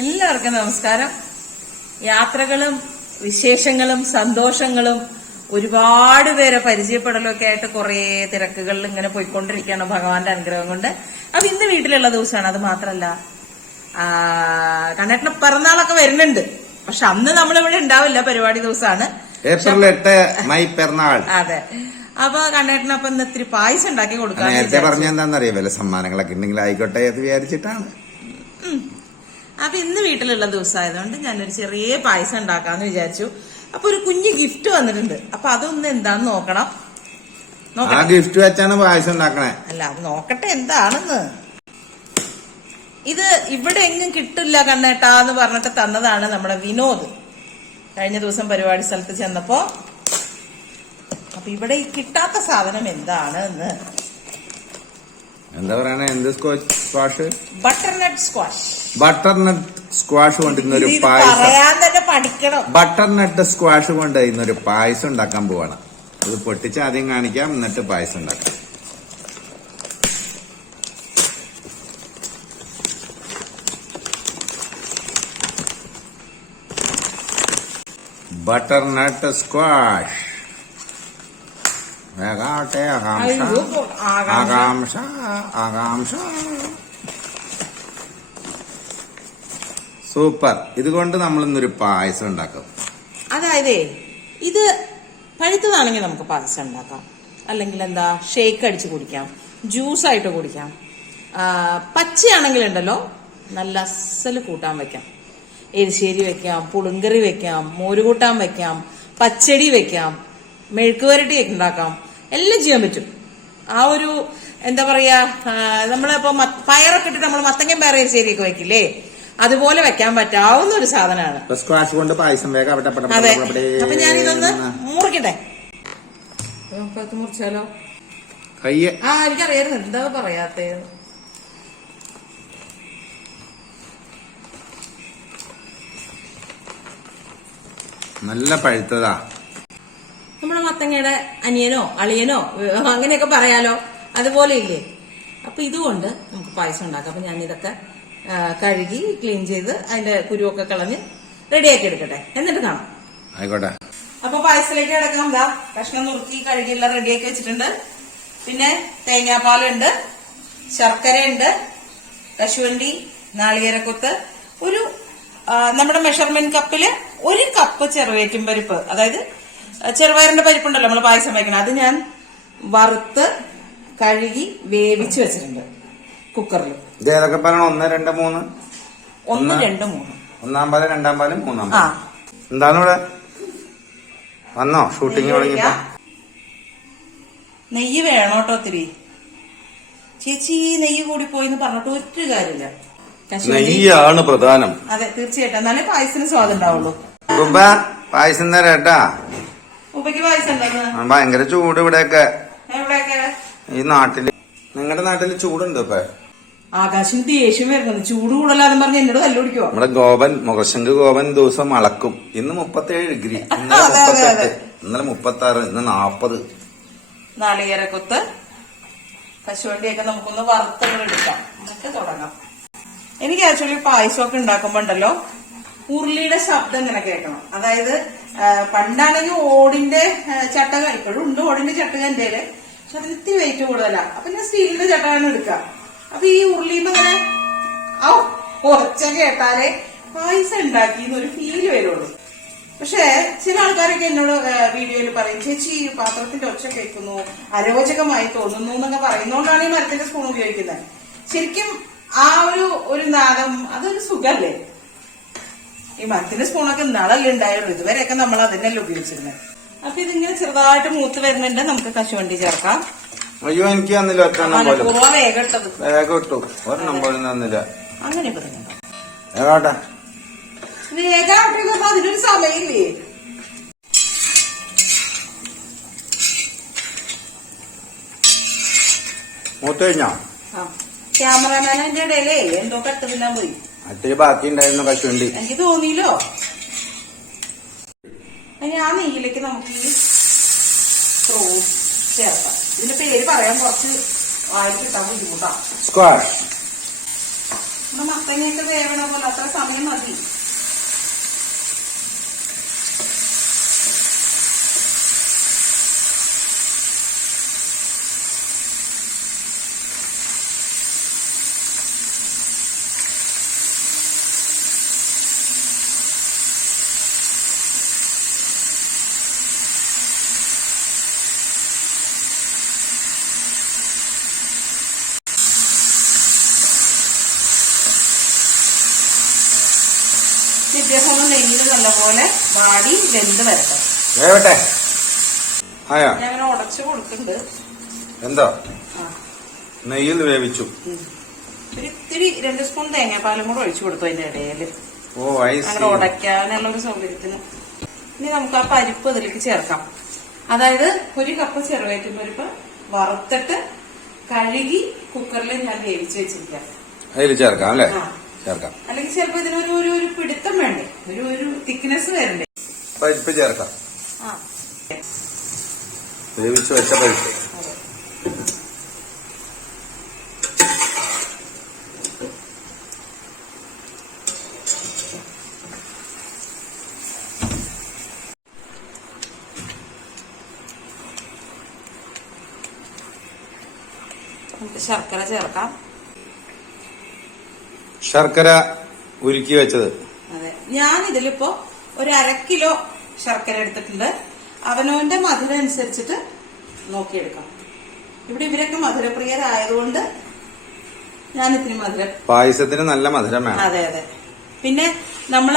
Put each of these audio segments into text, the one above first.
എല്ലാവർക്കും നമസ്കാരം. യാത്രകളും വിശേഷങ്ങളും സന്തോഷങ്ങളും ഒരുപാട് പേരെ പരിചയപ്പെടലൊക്കെ ആയിട്ട് കുറേ തിരക്കുകളിൽ ഇങ്ങനെ പോയിക്കൊണ്ടിരിക്കുകയാണ് ഭഗവാന്റെ അനുഗ്രഹം കൊണ്ട്. അപ്പൊ ഇന്ന് വീട്ടിലുള്ള ദിവസമാണ് അത് മാത്രല്ല കണ്ണേട്ടന് പിറന്നാളൊക്കെ വരുന്നുണ്ട്. പക്ഷെ അന്ന് നമ്മളിവിടെ ഉണ്ടാവില്ല പരിപാടി ദിവസമാണ്. ഏപ്രിൽ എട്ട് മൈ പിറന്നാൾ. അതെ. അപ്പൊ കണ്ണേട്ടനപ്പൊ ഇന്ന് ഇത്തിരി പായസം ഉണ്ടാക്കി കൊടുക്കാൻ നേരത്തെ പറഞ്ഞ എന്താണെന്നറിയോ സമ്മാനങ്ങളൊക്കെ ഉണ്ടെങ്കിൽ ആയിക്കോട്ടെ എന്ന് വിചാരിച്ചിട്ടാണ്. അപ്പൊ ഇന്ന് വീട്ടിലുള്ള ദിവസമായതുകൊണ്ട് ഞാനൊരു ചെറിയ പായസം ഉണ്ടാക്കാന്ന് വിചാരിച്ചു. അപ്പൊ ഒരു കുഞ്ഞു ഗിഫ്റ്റ് വന്നിട്ടുണ്ട്. അപ്പൊ അതൊന്ന് എന്താന്ന് നോക്കണം. ആ ഗിഫ്റ്റ് വെച്ചാണ് പായസം ഉണ്ടാക്കണേ. അല്ല അത് നോക്കട്ടെ എന്താണെന്ന്. ഇത് ഇവിടെ എങ്ങും കിട്ടില്ല കണ്ണേട്ടാ എന്ന് പറഞ്ഞിട്ട് തന്നതാണ് നമ്മുടെ വിനോദ്. കഴിഞ്ഞ ദിവസം പരിപാടി സ്ഥലത്ത് ചെന്നപ്പോ അപ്പൊ ഇവിടെ ഈ കിട്ടാത്ത സാധനം എന്താണ് എന്ന് എന്താ പറയണേ? എന്ത് squash butternut squash butternut squash കൊണ്ട് ഇന്നൊരു പായസം. ബട്ടർനട്ട് സ്ക്വാഷ് കൊണ്ട് ഇന്നൊരു പായസം ഉണ്ടാക്കാൻ പോവാണ്. അത് പൊട്ടിച്ച് ആദ്യം കാണിക്കാം എന്നിട്ട് പായസം ഉണ്ടാക്കാം. Butternut squash. വേഗാട്ടെ ആകാംക്ഷ. ആകാംക്ഷ. ആകാംക്ഷ ആകാംക്ഷ സൂപ്പർ. ഇതുകൊണ്ട് നമ്മൾ ഇന്നൊരു പായസം ഉണ്ടാക്കും. അതായത് ഇത് പഴുത്തതാണെങ്കിൽ നമുക്ക് പായസം ഉണ്ടാക്കാം. അല്ലെങ്കിൽ എന്താ ഷേക്ക് അടിച്ച് കുടിക്കാം. ജ്യൂസ് ആയിട്ട് കുടിക്കാം. പച്ചയാണെങ്കിൽ ഉണ്ടല്ലോ നല്ല അസൽ കൂട്ടാൻ വെക്കാം. എരിശ്ശേരി വെക്കാം പുളുങ്കറി വെക്കാം മോര് കൂട്ടാൻ വെക്കാം പച്ചടി വെക്കാം മെഴുക്കുവരട്ടി ഉണ്ടാക്കാം. എല്ലാം ചെയ്യാൻ പറ്റും. ആ ഒരു എന്താ പറയാ നമ്മളിപ്പോ പയറൊക്കെ ഇട്ടിട്ട് നമ്മൾ മത്തങ്ങൻ പയർ എരിശ്ശേരിയൊക്കെ വെക്കില്ലേ? അതുപോലെ വെക്കാൻ പറ്റാവുന്ന ഒരു സാധനമാണ്. സ്ക്വാഷ് കൊണ്ട് പായസം വേഗം അതെ. അപ്പൊ ഞാനിതൊന്ന് എന്ന്. മുറിക്കട്ടെ? മുറിച്ചാലോ? കയ്യെ. ആ എനിക്കറിയായിരുന്നു. എന്താ പറയാത്തേ? നല്ല പഴുത്തതാ. നമ്മുടെ മത്തങ്ങയുടെ അനിയനോ അളിയനോ അങ്ങനെയൊക്കെ പറയാലോ? അതുപോലെ ഇല്ലേ? അപ്പൊ ഇതുകൊണ്ട് നമുക്ക് പായസം ഉണ്ടാക്കാം. അപ്പൊ ഞാൻ ഇതൊക്കെ കഴുകി ക്ലീൻ ചെയ്ത് അതിന്റെ കുരുവൊക്കെ കളഞ്ഞ് റെഡിയാക്കി എടുക്കട്ടെ. എന്നിട്ട് കാണാം. ആയിക്കോട്ടെ. അപ്പൊ പായസത്തിലേക്ക് കിടക്കാം. എന്താ കഷ്ണം നുറുക്കി കഴുകി എല്ലാം റെഡിയാക്കി വെച്ചിട്ടുണ്ട്. പിന്നെ തേങ്ങാപ്പാലുണ്ട് ശർക്കരയുണ്ട് കശുവണ്ടി നാളികേരക്കൊത്ത്. ഒരു നമ്മുടെ മെഷർമെന്റ് കപ്പിൽ ഒരു കപ്പ് ചെറുവേറ്റും പരിപ്പ്. അതായത് ചെറുവയറിന്റെ ചെറുപയറിന്റെ പരിപ്പുണ്ടല്ലോ നമ്മൾ പായസം വയ്ക്കണം അത് ഞാൻ വറുത്ത് കഴുകി വേവിച്ച് വെച്ചിട്ടുണ്ട്. കുക്കറിൽ ഇത് ഏതൊക്കെ പറയണം? ഒന്ന് രണ്ട് മൂന്ന്. ഒന്ന്. രണ്ട് മൂന്ന്. ഒന്നാം പാൽ രണ്ടാം പാൽ മൂന്നാം ആ പാൽ. എന്താണ് ഇവിടെ വന്നോ? ഷൂട്ടിങ് നെയ്യ് തുടങ്ങിയപ്പോ. നെയ്യ് വേണോട്ടോ ഒത്തിരി? ചേച്ചി നെയ്യ് കൂടി പോയിന്ന് പറഞ്ഞിട്ട് ഒരു കാര്യമില്ല. കശുവണ്ടി നെയ്യാണ് പ്രധാനം. അതെ തീർച്ചയായിട്ടും. എന്നാലേ പായസത്തിന് സ്വാദം ഉണ്ടാവുള്ളൂ. ഉപ്പ പായസം തരാട്ടാ ഉപ്പയ്ക്ക് പായസം ഉണ്ടെന്ന് ഭയങ്കര ചൂട് ഇവിടെയൊക്കെ. എവിടെയൊക്കെ? ഈ നാട്ടിൽ നിങ്ങളുടെ നാട്ടിൽ ചൂടുണ്ട് ഇപ്പൊ? ആകാശം ദേഷ്യം വരുന്നത് ചൂട് കൂടലാന്ന് പറഞ്ഞ് എന്നോട് കല്ലുപിടിക്കോ നമ്മുടെ ഗോപൻ മുഖശങ്ക് ഗോപൻ ദിവസം അളക്കും. ഇന്ന് മുപ്പത്തേഴ് ഡിഗ്രി. ഇന്നലെ അതെ, അതെ, മുപ്പത്തെട്ട്. അതെ. ഇന്നലെ മുപ്പത്തി ആറ് ഇന്ന് നാപ്പത്. നാളികേരക്കൊത്ത് കശുവണ്ടിയൊക്കെ നമുക്കൊന്ന് വറുത്തുകൾ എടുക്കാം. എന്നിട്ട് തുടങ്ങാം. എനിക്ക് ആക്ച്വലി പായസമൊക്കെ ഉണ്ടാക്കുമ്പോ ഉണ്ടല്ലോ ഉരുളിയുടെ ശബ്ദം ഇങ്ങനെ കേൾക്കണം. അതായത് ആ, പണ്ടാണെങ്കിൽ ഓടിന്റെ ആ, ചട്ടക ഇപ്പോഴും ഉണ്ട് ഓടിന്റെ ചട്ടക എന്റെ. പക്ഷെ അതിന് ഇത്തിരി വെയിറ്റ് കൂടുതലാ. അപ്പൊ ഞാൻ സ്റ്റീലിന്റെ ചട്ടാണ് എടുക്കാം. അപ്പൊ ഈ ഉരുളിയുമ്പോ ഇങ്ങനെ ഔ ഒച്ച കേട്ടാലേ പായസം ഉണ്ടാക്കി എന്നൊരു ഫീൽ വരുള്ളൂ. പക്ഷേ ചില ആൾക്കാരൊക്കെ എന്നോട് വീഡിയോയിൽ പറയും ചേച്ചി പാത്രത്തിന്റെ ഒച്ച കേൾക്കുന്നു അരോചകമായി തോന്നുന്നു എന്നൊക്കെ പറയുന്നോണ്ടാണ് ഈ മരത്തിന്റെ സ്പൂൺ ഉപയോഗിക്കുന്നത് ശരിക്കും ആ ഒരു ഒരു നാദം അതൊരു സുഖല്ലേ? ഈ മരത്തിന്റെ സ്പൂണൊക്കെ നാളല്ലേ ഉണ്ടായുള്ളൂ ഇതുവരെയൊക്കെ നമ്മൾ അതിനല്ലേ ഉപയോഗിച്ചിരുന്നത് അപ്പൊ ഇതിങ്ങനെ ചെറുതായിട്ട് മൂത്ത് വരുന്നുണ്ട്. നമുക്ക് കശുവണ്ടി ചേർക്കാം. അയ്യോ എനിക്ക് തന്നില്ല. ഒറ്റെണ്ണം പോലും. വേഗം ഇട്ടത്. വേഗം ഇട്ടു. ഒരെണ്ണം പോലും തന്നില്ല. അങ്ങനെ വേഗോട്ടെ വേഗം അതിനൊരു സമയമില്ലേ? മൂത്ത് കഴിഞ്ഞോ? ആ. അതിന്റെ ഇടയിലേ. എന്തോ കട്ട് തിന്നാൻ പോയി. മറ്റേ ബാക്കി ഉണ്ടായിരുന്നു കശുവണ്ടി. എനിക്ക് തോന്നിയില്ലോ. ഇനി ആ നെയ്യിലേക്ക് നമുക്ക് ഈ ക്രോസ് ചേർക്കാം. ഇതിന്റെ പേര് പറയാൻ കുറച്ച് വായിൽ കിട്ടാൻ ബുദ്ധിമുട്ടാണ് നമ്മുടെ മത്തങ്ങയൊക്കെ വേവണ പോലെ അത്ര സമയം മതി. ഒന്ന് നല്ലപോലെ വാടി വെന്ത് വരട്ടെ. വേവട്ടെ. ആയാ? ഞാൻ ഉടച്ചു കൊടുക്കുന്നുണ്ട്. എന്താ? നെയ്യിൽ വേവിച്ചു. ഒരിത്തിരി രണ്ട് സ്പൂൺ തേങ്ങാപ്പാലും കൂടെ ഒഴിച്ചു കൊടുത്തു അതിന്റെ ഇടയിൽ ഓ അങ്ങനെ ഉടയ്ക്കാനുള്ള ഒരു സൗകര്യത്തിന്. ഇനി നമുക്ക് ആ പരിപ്പ് ഇതിലേക്ക് ചേർക്കാം. അതായത് ഒരു കപ്പ് ചെറുവയറ്റും പരിപ്പ് വറുത്തിട്ട് കഴുകി കുക്കറിൽ ഞാൻ വേവിച്ച് വെച്ചിരിക്കാം. അതിൽ ചേർക്കാം അല്ലേ. ചേർക്കാം. അല്ലെങ്കിൽ ചിലപ്പോ ഇതിനൊരു ഒരു ഒരു പിടുത്തം വേണ്ടേ? ഒരു ഒരു തിക്നെസ് വരണ്ടേ? പരിപ്പ് ചേർക്കാം. ആ. വേവിച്ച് വെച്ച പരിപ്പ്. നമുക്ക് ശർക്കര ചേർക്കാം. ശർക്കര ഉരുക്കി വെച്ചത്. അതെ. ഞാൻ ഇതിലിപ്പോ ഒരു അര കിലോ ശർക്കര എടുത്തിട്ടുണ്ട്. അവനവന്റെ മധുരം അനുസരിച്ചിട്ട് നോക്കിയെടുക്കാം. ഇവിടെ ഇവരൊക്കെ മധുരപ്രിയരായതുകൊണ്ട് ഞാൻ ഇത്തിരി മധുരം പായസത്തിന് നല്ല മധുരം വേണം. അതെ അതെ. പിന്നെ നമ്മൾ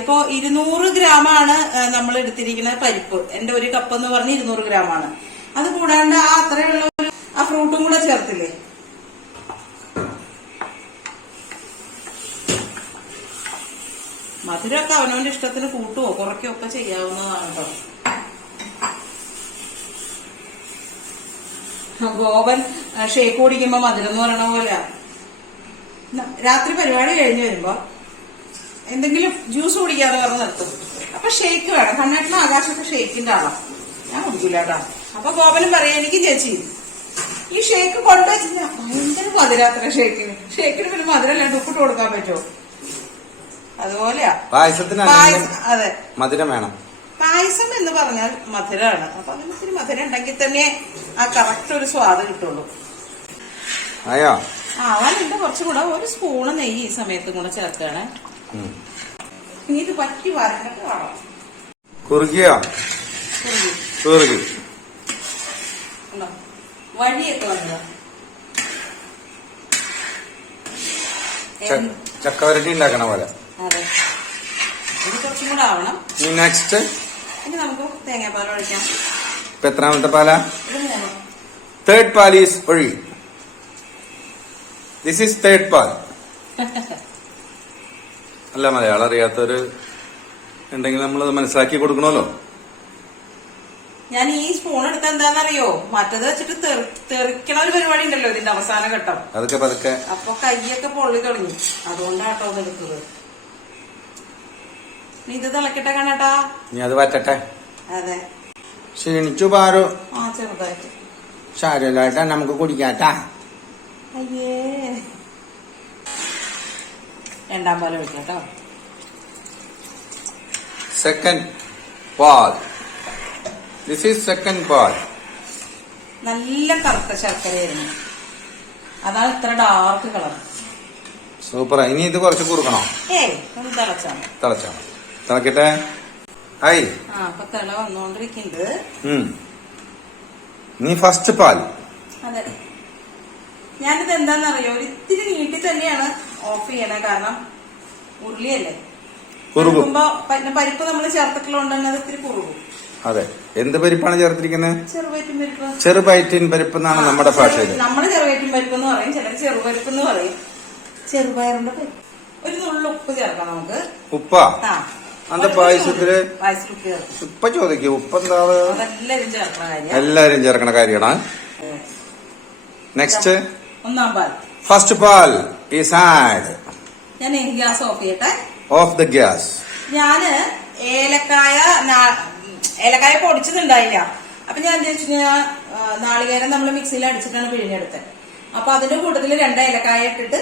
ഇപ്പോ ഇരുന്നൂറ് ഗ്രാമാണ് നമ്മൾ എടുത്തിരിക്കുന്ന പരിപ്പ്. എന്റെ ഒരു കപ്പ് എന്ന് പറഞ്ഞ ഇരുന്നൂറ് ഗ്രാമാണ്. അത് കൂടാണ്ട് ആ അത്രയുള്ള ഒരു ആ ഫ്രൂട്ടും കൂടെ ചേർത്തില്ലേ? മധുരമൊക്കെ അവനവന്റെ ഇഷ്ടത്തിന് കൂട്ടുവോ? കുറയ്ക്കോ ഒക്കെ ചെയ്യാവുന്നതാണ് കേട്ടോ. ഗോപൻ ഷേക്ക് കുടിക്കുമ്പോ മധുരം എന്ന് പറയണ പോലെ രാത്രി പരിപാടി കഴിഞ്ഞു വരുമ്പോ എന്തെങ്കിലും ജ്യൂസ് കുടിക്കാതെ പറഞ്ഞ് നിർത്തും. അപ്പൊ ഷേക്ക് വേണം. കണ്ണാട്ടിലെ ആകാശത്തെ ഷേക്കിന്റെ ആളാ. ഞാൻ കുടിക്കില്ല കേട്ടോ. അപ്പൊ ഗോപനും പറയാം എനിക്ക് ചേച്ചി ഈ ഷേക്ക് കൊണ്ടുവച്ചില്ല ഭയങ്കര മധുരാത്ര ഷേക്കിന് ഷേക്കിന് പിന്നെ മധുരം അല്ലാണ്ട് ഉപ്പിട്ട് കൊടുക്കാൻ പറ്റുമോ? അതുപോലെയാ. പായസത്തിന് പായസം അതെ. മധുരം വേണം. പായസം എന്ന് പറഞ്ഞാൽ മധുരമാണ് അപ്പൊ അതിന് ഇത്തിരി മധുരം ഉണ്ടെങ്കിൽ തന്നെ ആ കറക്റ്റ് ഒരു സ്വാദ് കിട്ടുള്ളൂ. അയ്യോ ആവാനുണ്ട് കുറച്ചും കൂടെ ഒരു സ്പൂണ് നെയ്യ് ഈ സമയത്തും കൂടെ ചേർക്കുകയാണ്. ഇനി ഇത് പറ്റി വരണ്ടൊക്കെ കാണാം കുറുകിയോ? കുറുകി? വഴിയൊക്കെ വന്നതാ. ചക്കവരട്ടി ഉണ്ടാക്കണ പോലെ. അതെ. ഇത് കുറച്ചും കൂടെ ആവണം. ഇനി നെക്സ്റ്റ് ഇനി നമുക്ക് തേങ്ങാപ്പാൽ ഒഴിക്കാം. ഇപ്പൊ എത്രാമത്തെ പാല? ഇത് മൂന്ന്. തേർഡ് പാൽ ഈസ് ഒഴി. ദിസ് ഈസ് തേർഡ് പാൽ. അല്ല മലയാളം അറിയാത്തവര് ഉണ്ടെങ്കിൽ നമ്മളത് മനസ്സിലാക്കി കൊടുക്കണമല്ലോ. ഞാൻ ഈ സ്പൂൺ എടുത്ത എന്താണെന്നറിയോ മറ്റത് വെച്ചിട്ട് തെറി- തെറിക്കണ ഒരു പരിപാടി ഉണ്ടല്ലോ ഇതിന്റെ അവസാന ഘട്ടം. അതൊക്കെ പതുക്കെ. അപ്പൊ കൈയൊക്കെ പൊള്ളി തുടങ്ങി അതുകൊണ്ടാട്ടോ അത് എടുത്തത് നീ ഇത് തിളക്കട്ടെ കണ്ണട്ടാ. ഇനി അത് പറ്റട്ടെ. അതെ. ക്ഷീണിച്ചു പാറു. ആ ചെറുതായിട്ട്. ശാരലായിട്ടാ നമുക്ക് കുടിക്കാട്ടാ. അയ്യേ. രണ്ടാം പാലം ഒഴിക്കാം കേട്ടോ സെക്കൻഡ് പാൽ. ദിസ് ഈസ് സെക്കൻഡ് പാൽ. നല്ല കറുത്ത ശർക്കരയായിരുന്നു. അതാണ് ഇത്ര ഡാർക്ക് കളർ സൂപ്പർ ഇനി ഇത് കുറച്ച് കുറുക്കണോ? ഏ തിളച്ചാണ് തിളച്ചാണ് തിളക്കട്ടെ ആയി നീ ഫസ്റ്റ് പാൽ. അതെ. ഞാനിത് എന്താണെന്നറിയോ ഒരിത്തിരി നീട്ടി തന്നെയാണ് ഓഫ് ചെയ്യണേ. കാരണം ഉരുളിയല്ലേ? കുറുകും. കുറുകുമ്പോ പരിപ്പ് നമ്മൾ ചേർത്തിട്ടുള്ളത് അത് ഇത്തിരി കുറുകും. അതെ. എന്ത് പരിപ്പാണ് ചേർത്തിരിക്കുന്നത് ചെറുപയറ്റിൻ പരിപ്പ്. എന്നാണ് നമ്മുടെ ഭാഷയിൽ നമ്മൾ ചെറുപയറ്റിൻ പരിപ്പ് എന്ന് പറയും. ചിലർ ചെറുപരിപ്പ് എന്ന് പറയും. ചെറുപയറിന്റെ പരിപ്പ്. ഒരു നുള്ളു ഉപ്പ് ചേർക്കാം നമുക്ക്. ഉപ്പ. ആ. അന്ത പായസത്തിൽ ഇപ്പൊ ചോദിക്കും. ഉപ്പ് എന്താ എല്ലാരും ചേർക്കണ കാര്യമാണ് നെക്സ്റ്റ് ഫസ്റ്റ് പാൽ. ഈസ് ആഡ് ഞാൻ ഗ്യാസ് ഓഫ് ചെയ്യട്ടെ. ഓഫ് ദ ഗ്യാസ് ഞാൻ ഏലക്കായ ഏലക്കായ പൊടിച്ചതുണ്ടായില്ല. അപ്പൊ ഞാൻ ഞാൻ നാളികേരം നമ്മൾ മിക്സിയിൽ അടിച്ചിട്ടാണ് പിഴിഞ്ഞെടുത്തത് അപ്പൊ അതിന്റെ കൂട്ടത്തിൽ രണ്ട് ഏലക്കായ ഇട്ടിട്ട്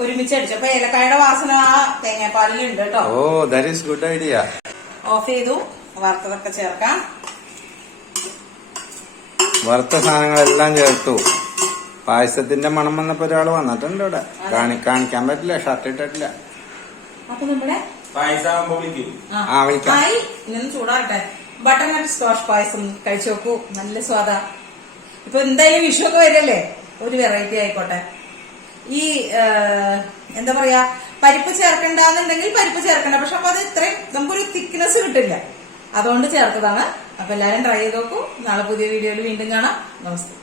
ഒരുമിച്ച് അടിച്ചു. അപ്പൊ ഏലക്കായുടെ വാസന ആ തേങ്ങാപ്പാലിലുണ്ട് കേട്ടോ. ഓ that is good idea off ചെയ്തു. വറുത്തതൊക്കെ ചേർക്കാം. വറുത്ത സാധനങ്ങളെല്ലാം ചേർത്തു. പായസത്തിന്റെ മണം വന്നപ്പോ ഒരാൾ വന്നിട്ടുണ്ട് ഇവിടെ. കാണി കാണിക്കാൻ പറ്റില്ല ഷർട്ട് ഇട്ടിട്ടില്ല. അപ്പൊ നമ്മുടെ ആ, വിളിക്കാം. ആയി. ഇനി ചൂടാകട്ടെ. ബട്ടർ നട്ട് സ്ക്വാഷ് പായസം കഴിച്ചു നോക്കൂ. നല്ല സ്വാദാ. ഇപ്പൊ എന്തായാലും വിഷു ഒക്കെ വരല്ലേ? ഒരു വെറൈറ്റി ആയിക്കോട്ടെ. ഈ എന്താ പറയാ പരിപ്പ് ചേർക്കണ്ടെന്നുണ്ടെങ്കിൽ പരിപ്പ് ചേർക്കണ്ട. പക്ഷെ അപ്പൊ അത് ഇത്രയും നമുക്കൊരു തിക്നെസ് കിട്ടില്ല. അതുകൊണ്ട് ചേർത്തതാണ്. അപ്പൊ എല്ലാരും ട്രൈ ചെയ്ത് നോക്കൂ. നാളെ പുതിയ വീഡിയോയിൽ വീണ്ടും കാണാം. നമസ്തേ.